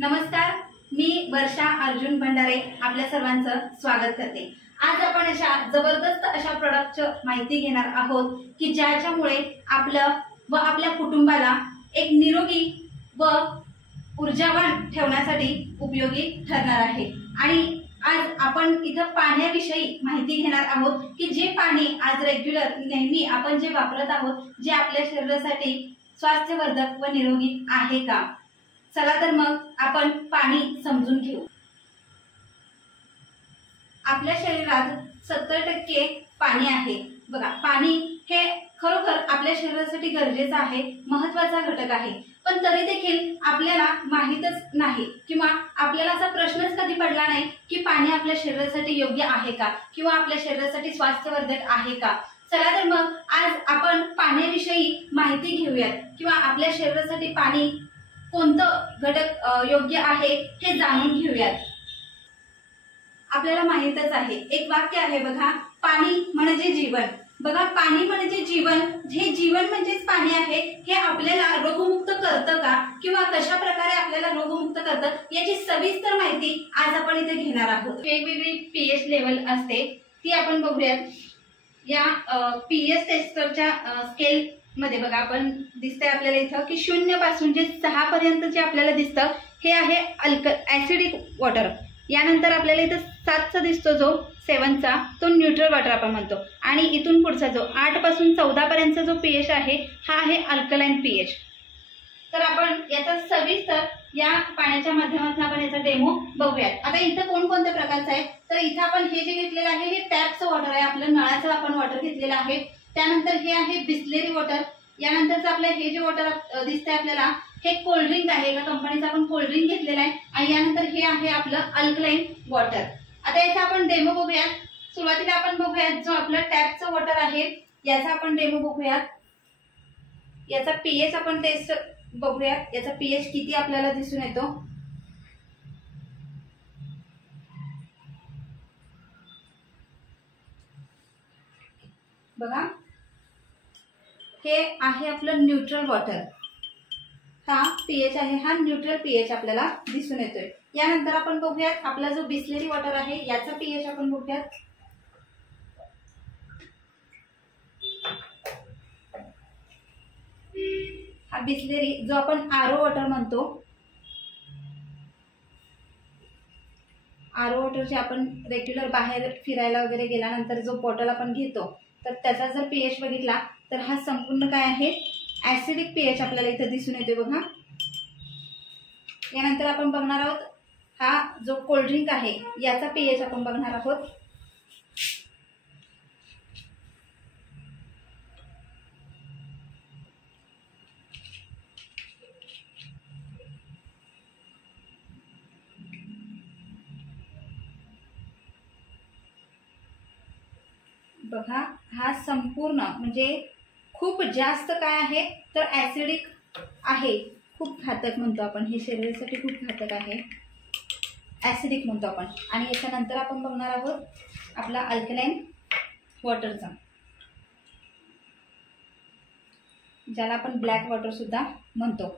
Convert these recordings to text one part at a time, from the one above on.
नमस्कार, मी वर्षा अर्जुन भंडारे आपल्या सर्वांचं स्वागत करते। आज आपण अशा जबरदस्त अशा प्रोडक्टची माहिती घेणार आहोत की ज्याच्यामुळे आपलं व आपल्या कुटुंबाला एक निरोगी व ऊर्जावान ठेवण्यासाठी उपयोगी ठरणार आहे। आणि आज आपण इथं पाण्याविषयी माहिती घेणार आहोत की जे पाणी आज रेग्युलर नेहमी आपण जे वापरत आहोत जे आपल्या शरीरासाठी स्वास्थ्यवर्धक व निरोगी आहे का। चला तर मग आपण पाणी समजून घेऊ। आपल्या शरीरात 70% पाणी आहे। बघा, पाणी हे खरोखर आपल्या शरीरासाठी गरजेचं आहे, महत्त्वाचा घटक आहे। पण तरी देखील आपल्याला माहीतच नाही किंवा आपल्याला असा प्रश्नच कधी पडला नाही की पाणी आपल्या शरीरासाठी योग्य आहे का किंवा आपल्या शरीरासाठी स्वास्थ्यवर्धक आहे का। चला तर मग आज आपण पाण्याविषयी माहिती घेऊयात किंवा आपल्या शरीरासाठी पाणी कोणतं घटक योग्य आहे हे जाणून घेऊयात। आपल्याला माहीतच आहे, एक वाक्य आहे बघा, पाणी म्हणजे जीवन। बघा, पाणी म्हणजे जीवन, हे जीवन म्हणजेच पाणी आहे। हे आपल्याला रोगमुक्त करतं का किंवा कशा प्रकारे आपल्याला रोगमुक्त करतं याची सविस्तर माहिती आज आपण इथे घेणार आहोत। वेगवेगळी पीएच लेवल असते ती आपण बघूयात। या पीएच टेस्टरच्या स्केल मध्ये बघा आपण दिसतंय आपल्याला इथं की 0 पासून जे 6 पर्यंत जे आपल्याला दिसतं हे आहे ऍसिडिक वॉटर। यानंतर आपल्याला इथं 7 चा दिसतो जो 7 चा तो न्यूट्रल वॉटर आपण म्हणतो। आणि इथून पुढचा जो 8 पासून 14 पर्यंतचा जो पीएच आहे हा आहे अल्कलाइन पीएच। तर आपण याचा सविस्तर या पाण्याच्या माध्यमातून आपण याचा डेमो बघूयात। आता इथं कोणकोणत्या प्रकारचं आहे तर इथं आपण हे जे घेतलेलं आहे हे टॅपचं वॉटर आहे, आपलं नळाचं आपण वॉटर घेतलेलं आहे। त्यानंतर हे आहे बिस्लेरी वॉटर। यानंतरचं आपलं हे जे वॉटर दिसतंय आपल्याला हे कोल्ड्रिंक आहे, एका कंपनीचं आपण कोल्ड्रिंक घेतलेलं आहे। आणि यानंतर हे आहे आपलं अल्कलाइन वॉटर। आता याचा आपण डेमो बघूयात। सुरुवातीला आपण बघूयात जो आपलं टॅपचं वॉटर आहे याचा आपण डेमो बघूयात। याचा पीएच आपण टेस्ट बघूयात, याचा पीएच किती आपल्याला दिसून येतो। बघा, हे आहे आपलं न्यूट्रल वॉटर। हा पीएच आहे, हा न्यूट्रल पीएच आपल्याला दिसून येतोय। यानंतर आपण बघूयात आपला जो बिस्लेरी वॉटर आहे याचा पीएच आपण बघूयात। हा बिस्लेरी जो आपण आरओ वॉटर म्हणतो, आरओ वॉटर जे आपण रेग्युलर बाहेर फिरायला वगैरे गेल्यानंतर जो बॉटल आपण घेतो तर त्याचा जर पीएच बघितला तर हा संपूर्ण काय आहे ऍसिडिक पीएच आपल्याला इथे दिसून येतो बघा। यानंतर आपण बघणार आहोत हा जो कोल्ड्रिंक आहे याचा पीएच आपण बघणार आहोत। बघा, हा संपूर्ण म्हणजे खूप जास्त काय आहे तर ऍसिडिक आहे, खूप घातक म्हणतो आपण, हे शरीरासाठी खूप घातक आहे, ऍसिडिक म्हणतो आपण। आणि याच्यानंतर आपण बघणार आहोत आपला अल्कलाइन वॉटरचा, ज्याला आपण ब्लॅक वॉटर सुद्धा म्हणतो।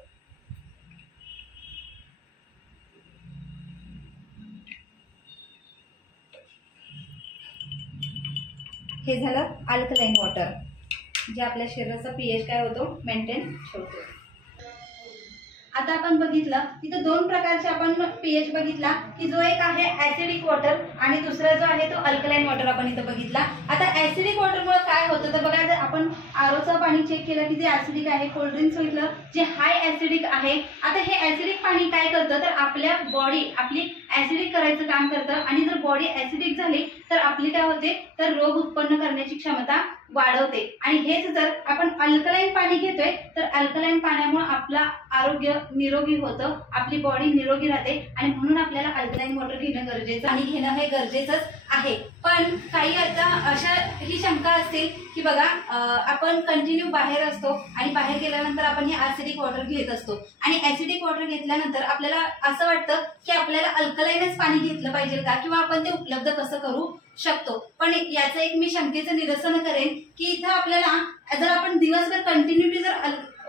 हे झालं अल्कलाइन वॉटर, जे आपल्या शरीराचा पीएच काय होतो मेंटेन ठेवतो। आता आपण बघितलं तिथे 2 प्रकारचे आपण पीएच बघितला की जो एक आहे ऍसिडिक वॉटर आणि दुसरा जो आहे तो अल्कलाइन वॉटर आपण इथं बघितला। आता ऍसिडिक वॉटरमुळे काय होतं तर बघा, जर आपण आरओचं पाणी चेक केलं की जे ऍसिडिक आहे, कोल्ड्रिंक्स बघितलं जे हाय ऍसिडिक आहे। आता हे ऍसिडिक पाणी काय करतं तर आपल्या बॉडी आपली ऍसिडिक करायचं काम करतं आणि जर बॉडी ऍसिडिक झाली तर आपली काय होते तर रोग उत्पन्न करण्याची क्षमता वाढवते। आणि हेच जर आपण अल्कलाइन पाणी घेतोय तर अल्कलाइन पाण्यामुळे आपला आरोग्य निरोगी होतं, आपली बॉडी निरोगी राहते आणि म्हणून आपल्याला अल्कलाइन वॉटर घेणं गरजेचं आणि घेणं हे गरजेचंच आहे। पण काही आता अशा ही शंका असते की बघा आपण कंटिन्यू बाहेर असतो आणि बाहेर गेल्यानंतर आपण हे ऍसिडिक वॉटर घेत असतो आणि ऍसिडिक वॉटर घेतल्यानंतर आपल्याला असं वाटतं की आपल्याला अल्कलाइनच पाणी घेतलं पाहिजे का किंवा आपण ते उपलब्ध कसं करू शकतो। पण याचं एक मी शंकेचं निरसन करेन की इथं आपल्याला जर आपण दिवसभर कंटिन्युटी जर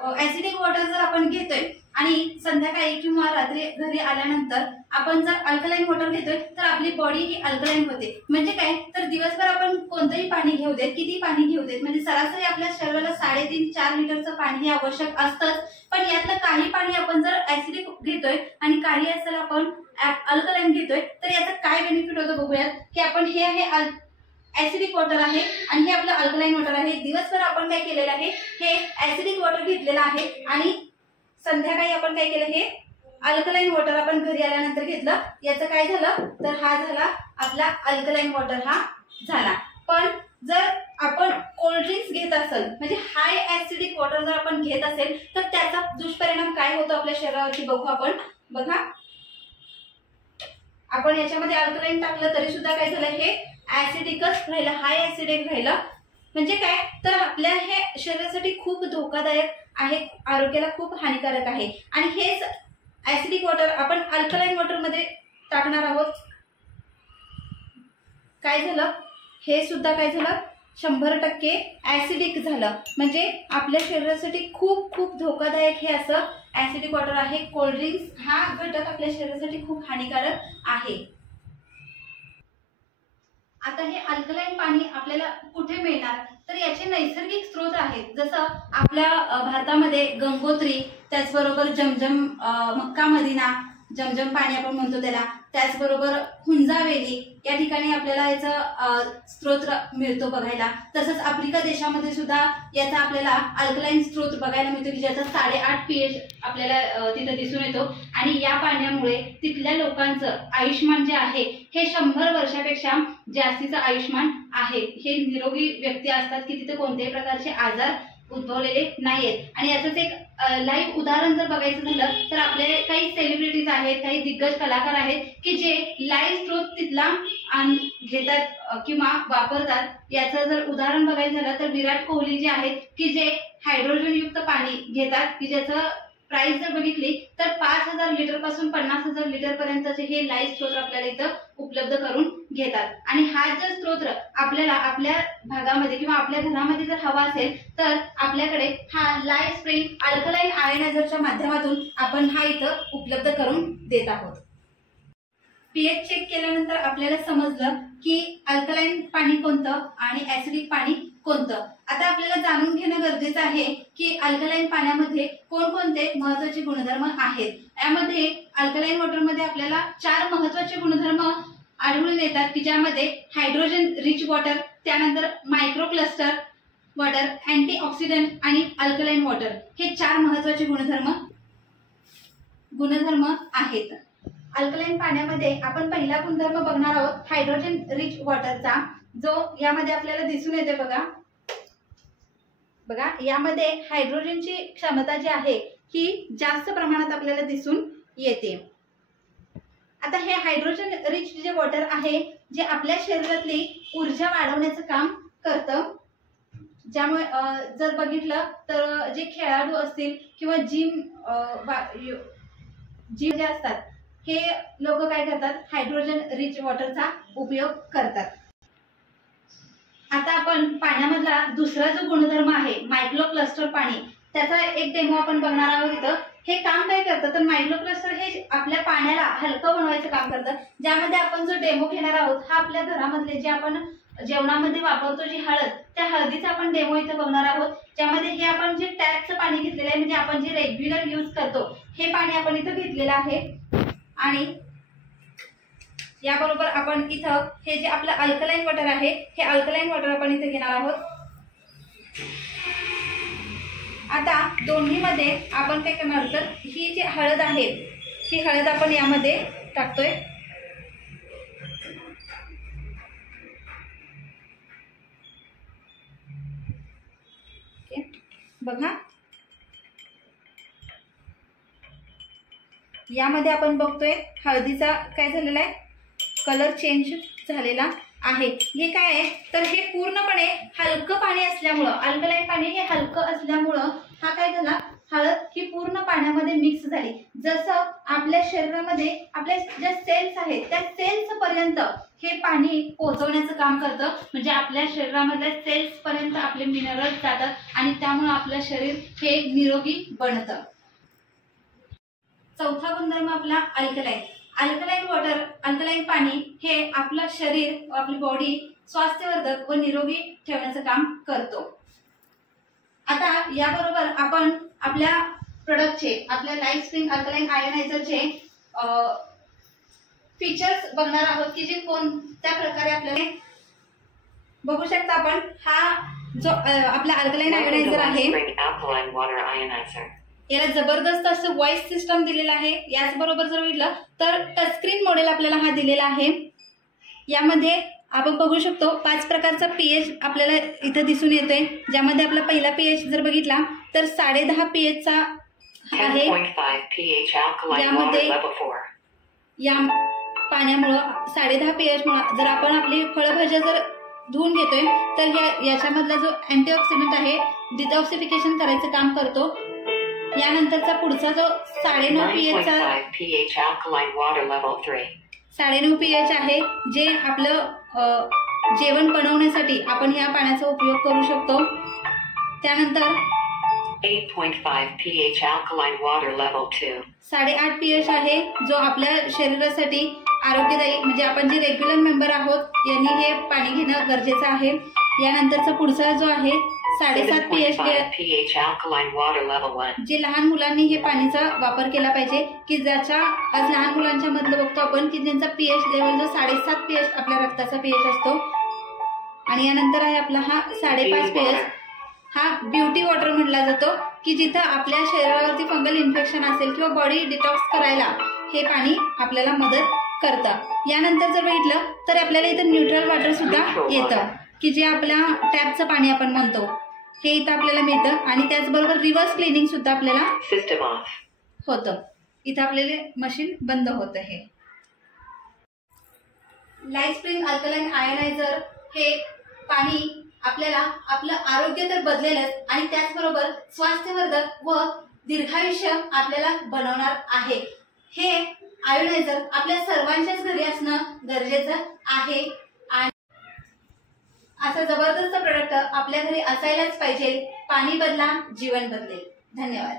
ऍसिडिक वॉटर जर आपण घेतोय आणि संध्याकाळी किंवा रात्री घरी आल्यानंतर आपण जर अल्कलाईन वॉटर घेतोय तर आपली बॉडी ही अल्कलाईन होते. म्हणजे काय तर दिवसभर आपण कोणतंही पाणी घेऊ देत, किती पाणी घेऊ देत, म्हणजे सरासरी आपल्या शरीराला 3.5-4 लिटरचं पाणी हे आवश्यक असतंच. पण यातलं काही पाणी आपण जर ऍसिडिक घेतोय आणि काही असेल आपण अल्कलाईन घेतोय तर याचा काय बेनिफिट होतो बघूयात. की आपण हे आहे ऍसिडिक वॉटर आहे आणि हे आपलं अल्कलाईन वॉटर आहे. दिवसभर आपण काय केलेलं आहे, हे ऍसिडिक वॉटर घेतलेलं आहे आणि संध्याकाळी आपण काय केलं, हे अल्कलाईन वॉटर आपण घरी आल्यानंतर घेतलं. याचं काय झालं तर हा झाला आपला अल्कलाईन वॉटर हा झाला. पण जर आपण कोल्ड्रिंक्स घेत असेल म्हणजे हाय ऍसिडिक वॉटर जर आपण घेत असेल तर त्याचा दुष्परिणाम काय होतो आपल्या शरीरावरती बघू आपण. बघा, आपण याच्यामध्ये अल्कलाईन टाकलं तरी सुद्धा काय झालं, हे ऍसिडिकच राहिलं, हाय ऍसिडिक राहिलं. म्हणजे काय तर आपल्या हे शरीरासाठी खूप धोकादायक आहे, आरोग्याला खूप हानिकारक आहे. आणि हेच ऍसिडिक वॉटर आपण अल्कलाईन वॉटर मध्ये टाकणार आहोत. काय झालं, हे सुद्धा काय झालं 100% ऍसिडिक झालं. म्हणजे आपल्या शरीरासाठी खूप खूप धोकादायक हे असं ऍसिडिक वॉटर आहे. कोल्ड्रिंक्स हा घटक आपल्या शरीरासाठी खूप हानिकारक आहे. आता हे अल्कलाईन पाणी आपल्याला कुठे मिळणार तर याचे नैसर्गिक स्रोत आहेत. जसं आपल्या भारतामध्ये गंगोत्री, त्याचबरोबर जमजम, मक्का मदिना, जमजम पाणी आपण म्हणतो त्याला, त्याचबरोबर हुंजावेली या ठिकाणी आपल्याला याचा स्रोत मिळतो बघायला. तसंच आफ्रिका देशामध्ये सुद्धा याचा आपल्याला अल्कलाईन स्रोत बघायला मिळतो की ज्याचा 8.5 pH आपल्याला तिथे दिसून येतो. आणि या पाण्यामुळे तिथल्या लोकांचं आयुष्यमान जे आहे हे 100 वर्षापेक्षा जास्तीचं आयुष्यमान आहे. हे निरोगी व्यक्ती असतात की तिथे कोणत्याही प्रकारचे आजार उद्भवलेले नाहीयेत. आणि याचंच एक लाईव्ह उदाहरण जर बघायचं झालं तर आपले काही सेलिब्रिटीज आहेत, काही दिग्गज कलाकार आहेत की जे लाईव्ह स्रोत तिथला घेतात किंवा वापरतात. याचं जर उदाहरण बघायचं झालं तर विराट कोहली जे आहेत की जे हायड्रोजन युक्त पाणी घेतात की ज्याचं प्राइस जर बघितली तर 5,000 लिटर पासून 50,000 लिटर पर्यंतचे हे लाईव्ह स्रोत आपल्याला इथं उपलब्ध करून घेतात. आणि हा जर स्रोत आपल्याला आपल्या भागामध्ये किंवा आपल्या घरामध्ये जर हवा असेल तर आपल्याकडे हा लाईव्ह स्प्रिंग अल्कलाईन आयोनायझरच्या माध्यमातून आपण हा इथं उपलब्ध करून देत आहोत. पीएच चेक केल्यानंतर आपल्याला समजलं की अल्कलाईन पाणी कोणतं आणि ऍसिडिक पाणी कोणतं. आता आपल्याला जाणून घेणं गरजेचं आहे की अल्कलाईन पाण्यामध्ये कोणकोणते महत्त्वाचे गुणधर्म आहेत. यामध्ये अल्कलाईन वॉटरमध्ये आपल्याला 4 महत्त्वाचे गुणधर्म आढळून येतात की ज्यामध्ये हायड्रोजन रिच वॉटर, त्यानंतर मायक्रो क्लस्टर वॉटर, अँटीऑक्सिडंट आणि अल्कलाईन वॉटर हे 4 महत्त्वाचे गुणधर्म आहेत. अल्कलाईन पाण्यामध्ये आपण पहिला गुणधर्म बघणार आहोत हायड्रोजन रिच वॉटरचा, जो यामध्ये आपल्याला दिसून येते. बघा यामध्ये हायड्रोजनची क्षमता जी आहे ही जास्त प्रमाणात आपल्याला दिसून येते. आता हे हायड्रोजन रिच जे वॉटर आहे जे आपल्या शरीरातली ऊर्जा वाढवण्याचं काम करतं. ज्यामुळे जर बघितलं तर जे खेळाडू असतील किंवा जिम जे असतात हे लोक काय करतात, हायड्रोजन रिच वॉटरचा उपयोग करतात. आता आपण पाण्यामधला दुसरा जो गुणधर्म आहे मायक्रो क्लस्टर पाणी, त्याचा एक डेमो आपण बघणार आहोत इथं. हे काम काय करतं तर मायक्रो क्लस्टर हे आपल्या पाण्याला हलकं बनवायचं काम करतं. ज्यामध्ये आपण जो डेमो घेणार आहोत हा आपल्या घरामधले जे आपण जेवणामध्ये वापरतो जी हळद, त्या हळदीचा आपण डेमो इथं बघणार आहोत. ज्यामध्ये हे आपण जे टॅपचं पाणी घेतलेलं आहे म्हणजे आपण जे रेग्युलर यूज करतो हे पाणी आपण इथं घेतलेलं आहे. आणि याबरोबर आपण इथं हे जे आपलं अल्कलाईन वॉटर आहे हे अल्कलाईन वॉटर आपण इथे घेणार आहोत. आता दोन्हीमध्ये आपण काय करणार तर ही जी हळद आहे ही हळद आपण यामध्ये टाकतोय. बघा यामध्ये आपण बघतोय हळदीचा काय झालेला आहे, कलर चेंज झालेला आहे. हे काय आहे तर हे पूर्णपणे हलकं पाणी असल्यामुळं, अल्कलाईन पाणी हे हलकं असल्यामुळं हा काय झाला, हळद ही पूर्ण पाण्यामध्ये मिक्स झाली. जसं आपल्या शरीरामध्ये आपल्या ज्या सेल्स आहेत त्या सेल्स पर्यंत हे पाणी पोहोचवण्याचं काम करतं. म्हणजे आपल्या शरीरामधल्या सेल्स पर्यंत आपले मिनरल्स जातात आणि त्यामुळे आपलं शरीर हे निरोगी बनतं. चौथा गुणधर्म आपला अल्कलाईन. अल्कलाईन वॉटर, अल्कलाईन पाणी हे आपलं शरीर, आपली बॉडी स्वास्थ्यवर्धक व निरोगी ठेवण्याचं काम करतो. आता याबरोबर आपण आपल्या प्रोडक्टचे, आपल्या लाईफ स्प्रिंग अल्कलाईन आयोनायझरचे फीचर्स बघणार आहोत की जे कोणत्या प्रकारे आपल्याला बघू शकता. आपण हा जो आपला अल्कलाईन आयोनायझर आहे याला जबरदस्त असं व्हॉइस सिस्टम दिलेलं आहे. याचबरोबर जर म्हटलं तर टचस्क्रीन मॉडेल आपल्याला हा दिलेला आहे. यामध्ये आपण बघू शकतो 5 प्रकारचा पीएच आपल्याला इथं दिसून येतोय. ज्यामध्ये आपला पहिला पीएच जर बघितला तर 10.5 पीएचचा आहे. यामध्ये या पाण्यामुळं 10.5 पीएच मुळे जर आपण आपली फळभाज्या जर धुवून घेतोय तर याच्यामधला जो अँटीऑक्सिडंट आहे डिटॉक्सिफिकेशन करायचं काम करतो. यानंतरचा पुढचा जो 9.5 पीएचचा 9.5 पीएच आहे जे आपलं जेवण बनवण्यासाठी आपण या पाण्याचा उपयोग करू शकतो. त्यानंतर 8.5 pH alkaline water level 2. 8.5 pH आहे जो आपल्या शरीरासाठी आरोग्यदायी, म्हणजे आपण जे रेग्युलर मेंबर आहोत यांनी हे पाणी घेणं गरजेचं आहे. यानंतरचा पुढचा जो आहे 7.5 pH alkaline water level 1. जे लहान मुलांनी हे पाणीचा वापर केला पाहिजे की ज्याच्या आज लहान मुलांच्या मधलं बघतो आपण की ज्यांचा पीएच लेवल जो 7.5 pH आपल्या रक्ताचा पीएच असतो. आणि यानंतर आहे आपला हा 5.5 pH. हा ब्युटी वॉटर म्हटला जातो की जिथं आपल्या शरीरावरती फंगल इन्फेक्शन असेल किंवा बॉडी डिटॉक्स करायला हे पाणी आपल्याला मदत करतं. यानंतर जर बघितलं तर आपल्याला इथं न्यूट्रल वॉटर सुद्धा येतं की जे आपल्या टॅपचं पाणी आपण म्हणतो हे इथं आपल्याला मिळतं. आणि त्याचबरोबर रिव्हर्स क्लिनिंग सुद्धा आपल्याला होतं. इथं आपल्याला मशीन बंद होतं. हे लाईफ स्प्रिंग अल्कलाईन आयोनायझर हे पाणी आपल्याला आपलं आरोग्य तर बदलेलच आणि त्याचबरोबर स्वास्थ्यवर्धक व दीर्घायुष्य आपल्याला बनवणार आहे. हे आयोनायझर आपल्या सर्वांच्याच घरी असणं गरजेचं आहे आणि असं जबरदस्त प्रोडक्ट आपल्या घरी असायलाच पाहिजे. पाणी बदला, जीवन बदलेल. धन्यवाद.